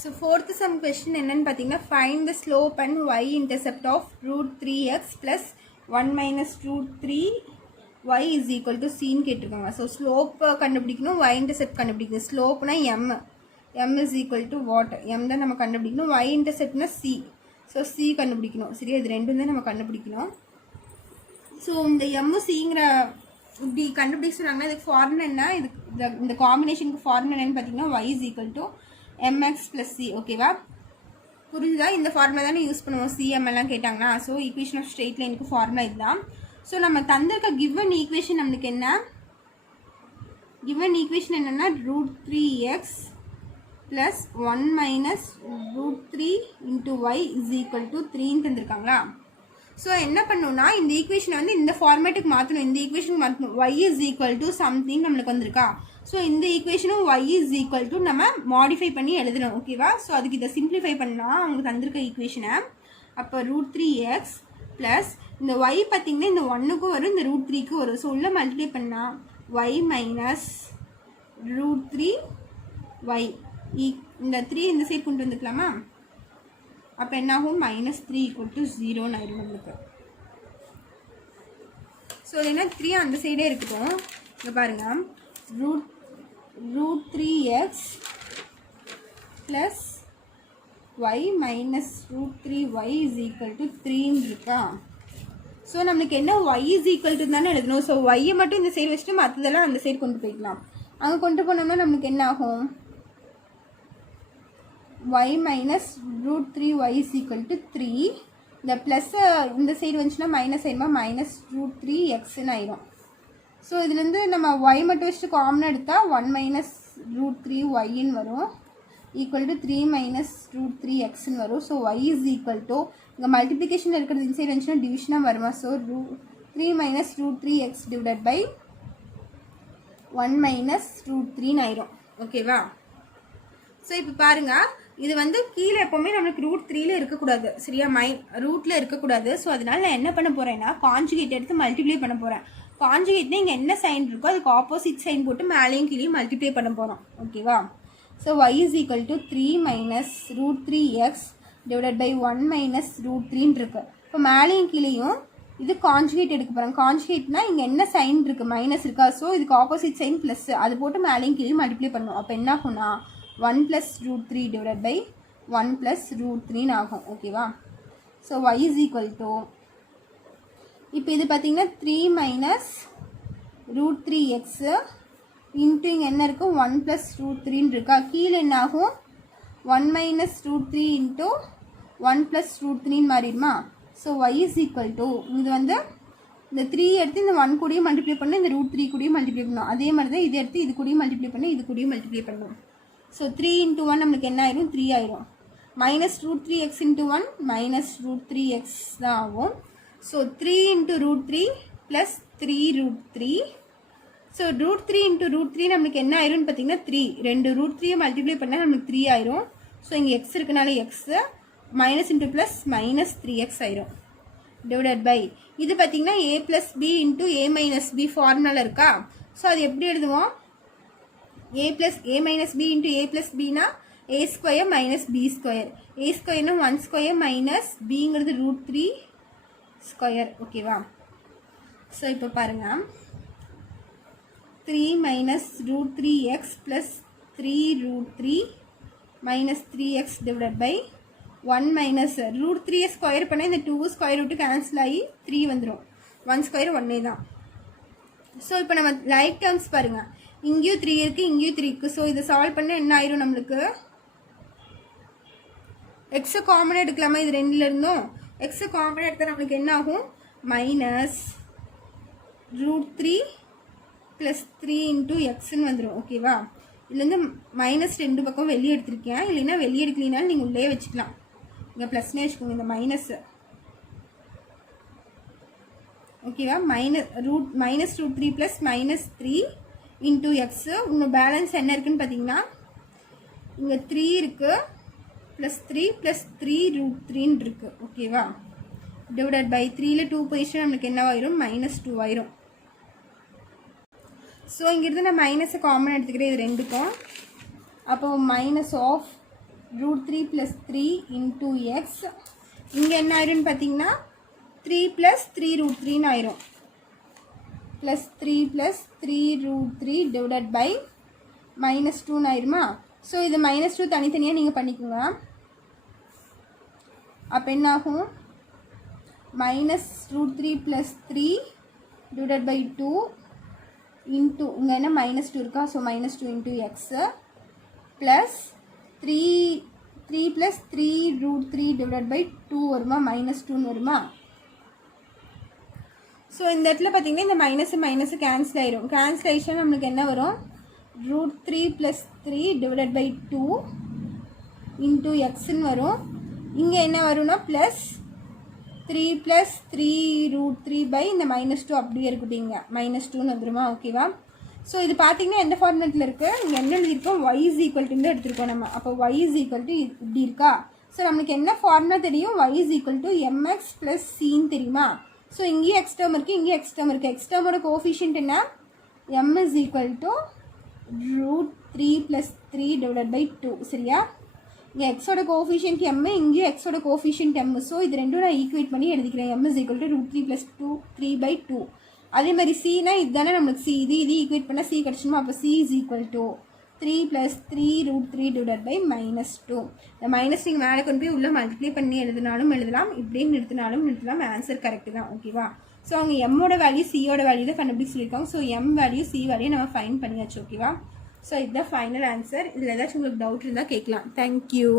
ஸோ ஃபோர்த்து சம் கொஸ்டின் என்னன்னு பார்த்தீங்கன்னா, find the slope and y intercept of √3x plus 1 - √3y is equal to சின்னு கேட்டிருக்காங்க. ஸோ ஸ்லோப்பை கண்டுபிடிக்கணும், y இன்டர்செப்ட் கண்டுபிடிக்கணும். ஸ்லோப்னா m is equal to what? m தான் நம்ம கண்டுபிடிக்கணும். y இன்டர்செப்ட்னா c. ஸோ c கண்டுபிடிக்கணும். சரியா? இது ரெண்டும் தான் நம்ம கண்டுபிடிக்கணும். ஸோ இந்த m சிங்கிற இப்படி கண்டுபிடிக்க சொன்னாங்கன்னா இதுக்கு ஃபார்முலா என்ன? இந்த காம்பினேஷனுக்கு ஃபார்முலா என்னன்னு பார்த்தீங்கன்னா y is equal to mx plus c. ஓகேவா? புரிஞ்சுதா? இந்த ஃபார்முலா தானே யூஸ் பண்ணுவோம் cm எல்லாம் கேட்டாங்கன்னா. ஸோ ஈக்குவேஷன் ஆஃப் ஸ்ட்ரெயிட் லைனுக்கு ஃபார்முலா இதுதான். ஸோ நம்ம தந்திருக்க கிவன் ஈக்குவேஷன் நம்மளுக்கு என்ன? கிவன் ஈக்குவேஷன் என்னென்னா √3x plus 1 - √3 into y is equal to 3ன்னு தந்திருக்காங்களா? ஸோ என்ன பண்ணணும்னா இந்த ஈக்குவேஷனை வந்து இந்த ஃபார்மேட்டுக்கு மாற்றணும், இந்த ஈக்குவேஷனுக்கு மாற்றணும். y is equal to something நம்மளுக்கு வந்திருக்கா. ஸோ இந்த ஈக்குவேஷனும் y இஸ் ஈக்குவல் டு நம்ம மாடிஃபை பண்ணி எழுதணும். ஓகேவா. ஸோ அதுக்கு இதை சிம்பிளிஃபை பண்ணலாம் அவங்க தந்திருக்க ஈக்குவேஷனை. அப்போ √3x ப்ளஸ் இந்த y பார்த்திங்கன்னா இந்த 1க்கும் வரும், இந்த √3க்கும் வரும். ஸோ உள்ள மல்டிப்ளை பண்ணால் y மைனஸ் √3y இந்த 3 இந்த சைடு கொண்டு வந்துக்கலாமா. அப்போ என்ன ஆகும், -3 = 0 ஆயிடும் நம்மளுக்கு. ஸோ அது என்ன 3 அந்த சைடே இருக்கட்டும். இங்கே பாருங்கள், √3x plus y minus √3y is equal to 3 இருக்கா. ஸோ நம்மளுக்கு என்ன y இஸ் ஈக்குவல் டு தானே எழுதணும். ஸோ y மட்டும் இந்த சைடு வச்சுட்டு மற்றதெல்லாம் அந்த சைடு கொண்டு போய்க்கலாம். அங்கே கொண்டு போனோம்னா நம்மளுக்கு என்ன ஆகும், y minus √3y is equal to 3. இந்த ப்ளஸ் இந்த சைடு வந்துச்சுன்னா மைனஸ் ஆயிடுமா, -√3xன்னு ஆயிடும். ஸோ இதுலேருந்து நம்ம y மட்டும் வச்சுட்டு காமனாக எடுத்தால் 1 மைனஸ் √3yன்னு வரும், ஈக்குவல் டு 3 மைனஸ் √3xன்னு வரும். So y is equal to இங்கே மல்டிப்ளிகேஷனில் இருக்கிறது இன்சைட் வந்துச்சுன்னா டிவிஷனாக வருமா. So 3 minus √3x divided by 1 minus √3ன்னு ஆயிரும். ஓகேவா. ஸோ இப்போ பாருங்கள், இது வந்து கீழே எப்போவுமே நம்மளுக்கு √3ல இருக்கக்கூடாது, சரியா, ரூட்டில் இருக்கக்கூடாது. ஸோ அதனால் நான் என்ன பண்ண போகிறேன்னா கான்ஜுகேட் எடுத்து மல்டிப்ளை பண்ண போகிறேன். கான்ஜுகேட்னா இங்கே என்ன சைன் இருக்கோ அதுக்கு ஆப்போசிட் சைன் போட்டு மேலேயும் கீழேயும் மல்டிப்ளை பண்ண போகிறோம். ஓகேவா. So y is equal to 3 minus √3x divided by 1 minus √3ன்னு இருக்குது. இப்போ மேலேயும் கீழேயும் இது கான்ஜுகேட் எடுக்க போகிறேன். கான்ஜுகேட்னா இங்கே என்ன சைன் இருக்குது, மைனஸ் இருக்கா. ஸோ இதுக்கு ஆப்போசிட் சைன் ப்ளஸ், அது போட்டு மேலேயும் கீழேயும் மல்டிப்ளை பண்ணணும். அப்போ என்ன ஆகும்னா 1 + √3 டிவைடட் பை 1 + √3ன்னு ஆகும். ஓகேவா. So y is equal to இப்போ இது பார்த்திங்கன்னா 3 மைனஸ் √3x இன்ட்டு இங்கே என்ன இருக்குது 1 + √3ன்னு இருக்கா. கீழே என்ன ஆகும் 1 மைனஸ் √3 இன்ட்டு 1 + √3ன்னு மாறிடுமா. So y is equal to இது வந்து இந்த 3 எடுத்து இந்த 1 கூடயும் மல்டிப்ளை பண்ணணும், இந்த √3 கூடயும் மல்டிப்ளை பண்ணணும். அதே மாதிரி தான் இது எடுத்து இது கூடயும் மல்டிப்ளை பண்ணணும், இது கூடயும் மல்டிப்ளை பண்ணணும். ஸோ 3 × 1 நம்மளுக்கு என்ன ஆயிரும், 3 ஆயிரும். மைனஸ் √3x × 1 மைனஸ் √3x தான் ஆகும். So 3 × √3 plus 3√3. ஸோ √3 × √3 நம்மளுக்கு என்ன ஆயிரும்னு பார்த்தீங்கன்னா 3. 2 √3 மல்டிப்ளை பண்ணால் நம்மளுக்கு 3 ஆயிரும். ஸோ இங்கே எக்ஸ் இருக்கனால x minus into plus minus 3x ஆயிரும் டிவைடட் பை இது பார்த்தீங்கன்னா a + b × a - b formula இருக்கா. ஸோ அது எப்படி எழுதுவோம், a + b × a + bனா a² - b². a²னா 1² மைனஸ் bங்கிறது √3². ஓகேவா. ஸோ இப்போ பாருங்கள், 3 minus √3x plus 3√3 minus 3x divided by 1 minus √3 square பண்ணால் இந்த 2 ஸ்கொயர் ரூட்டு கேன்சல் ஆகி 3 வந்துடும். 1 ஸ்கொயர் 1 தான். ஸோ இப்போ நம்ம லைக் டேர்ம்ஸ் பாருங்கள், இங்கேயும் 3 இருக்குது, இங்கேயும் 3 இருக்குது. ஸோ இதை சால்வ் பண்ண என்ன ஆயிரும், நம்மளுக்கு எக்ஸை காமனாக எடுக்கலாமா, இது ரெண்டுல இருந்தும் எக்ஸை காமனாக எடுத்தால் நம்மளுக்கு என்ன ஆகும், மைனஸ் √3 ப்ளஸ் 3 × எக்ஸ்ன்னு வந்துடும். ஓகேவா. இதுலேருந்து மைனஸ் 2 பக்கம் வெளியே எடுத்திருக்கேன், இல்லைன்னா வெளியே எடுக்கலினாலும் நீங்கள் உள்ளே வச்சுக்கலாம். இங்கே ப்ளஸ்னே வச்சுக்கோங்க இந்த மைனஸ். ஓகேவா. Minus √3 plus minus 3 × x. உங்கள் பேலன்ஸ் என்ன இருக்குன்னு பார்த்தீங்கன்னா இங்கே 3 இருக்குது, ப்ளஸ் 3 ப்ளஸ் 3√3ன்னு இருக்குது. ஓகேவா. டிவைடட் பை 3ல் 2 போயிடுச்சுன்னா நம்மளுக்கு என்ன ஆயிரும், -2 ஆயிரும். ஸோ இங்கிருந்து நான் மைனஸை காமன் எடுத்துக்கிறேன் இது ரெண்டுக்கும். அப்போ மைனஸ் ஆஃப் √3 ப்ளஸ் 3 × எக்ஸ். இங்கே என்ன ஆயிரும்னு பார்த்தீங்கன்னா 3 ப்ளஸ் 3√3ன்னு ஆயிரும். ப்ளஸ் 3 ப்ளஸ் 3√3 டிவைடட் பை -2ன்னு ஆயிருமா. ஸோ இது -2 தனித்தனியாக நீங்கள் பண்ணிக்கோங்க. அப்போ என்ன ஆகும், minus √3 plus 3 divided by 2 into இங்கே என்ன -2 இருக்கா. So -2 × X plus 3 plus 3√3 divided by 2 வருமா, -2ன்னு வருமா. ஸோ இந்த இடத்துல பார்த்தீங்கன்னா இந்த மைனஸு கேன்சல் ஆயிரும். கேன்சல் ஆயிடுச்சுன்னா நம்மளுக்கு என்ன வரும், √3 ப்ளஸ் 3 டிவைடட் பை 2 × எக்ஸ்ன்னு வரும். இங்கே என்ன வரும்னா ப்ளஸ் 3 + 3√3 இந்த -2 அப்படியே இருக்கட்டிங்க -2ன்னு வந்துருமா ஓகேவா. ஸோ இது பார்த்தீங்கன்னா எந்த ஃபார்மேட்டில் இருக்குது, இங்கே என்ன எழுதியிருக்கோம், y = எடுத்திருக்கோம் நம்ம. அப்போ y = இப்படி இருக்கா. ஸோ நம்மளுக்கு என்ன ஃபார்முலா தெரியும், y = mx + cன்னு தெரியுமா. ஸோ இங்கேயும் எக்ஸ் டேர்ம் இருக்குது, இங்கேயும் எக்ஸ் டேர்ம் இருக்குது. எக்ஸ் டேர்மோட கோஃபிஷியன்ட் என்ன, m = √3 + 3/2 சரியா. இங்கே எக்ஸோட கோஃபிஷியன்ட் m, இங்கேயும் எக்ஸோட கோஃபிஷியன்ட் m. ஸோ இது ரெண்டும் நான் ஈக்குவேட் பண்ணி எழுதிக்கிறேன். m = √3 + 3/2. அதே மாதிரி cனா இதுதானே நம்மளுக்கு c, இது ஈக்குவேட் பண்ணால் c கிடச்சிடுமா. அப்போ c = 3 + 3√3/-2. இந்த மைனஸ் நீங்கள் மேலே கொண்டு போய் உள்ளே மல்டிப்ளை பண்ணி எழுதினாலும் எழுதலாம், இப்படியே நிறுத்தினாலும் நிறுத்தலாம். ஆன்சர் கரெக்டு தான் ஓகேவா. ஸோ அவங்க எம்மோட வேல்யூ சியோட வேல்யூ தான் கண்டுபிடிச்சி சொல்லியிருக்காங்க. So m value c value நம்ம ஃபைன் பண்ணியாச்சு ஓகேவா. ஸோ இதுதான் ஃபைனல் ஆன்சர். இதில் ஏதாச்சும் உங்களுக்கு டவுட் இருந்தால் கேட்கலாம். தேங்க்யூ.